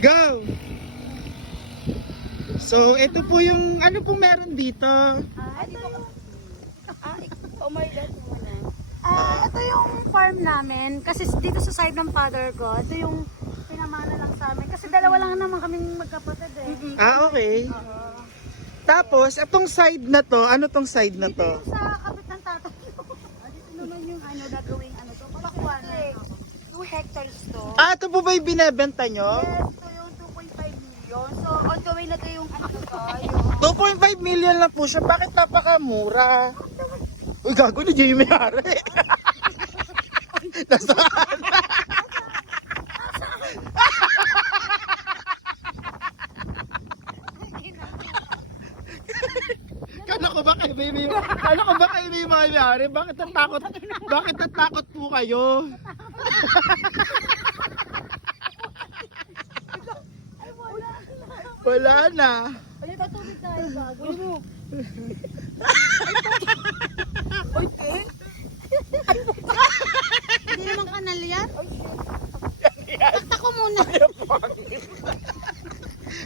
Go! So, ito po yung, ano po meron dito? Ito yung farm namin. Kasi dito sa side ng father ko, ito yung pinamana lang sa amin. Kasi dalawa lang naman kaming magkapatid eh. Okay. Tapos, itong side na to, ano tong side na Dito to? yung sa kapit ng tatay ko. Dito naman yung gagawing to. Pakuha na. 2 hectares to. Ito po ba yung binebenta nyo? Yes, ito yung 2.5 million. So, on the way na to yung yung 2.5 million lang po siya. Bakit napakamura? Uy, gago na Jamie May-ari. Nasaan? Kala ko ba kayo may May-ari? Bakit natakot po kayo? Wala na. Ay, tatubig tayo bago. Hindi naman kanal yan. Takta ko muna.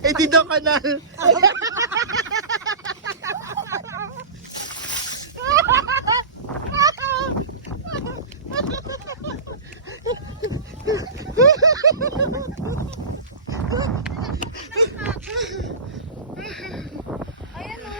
Eh, dito kanal. Ayan o.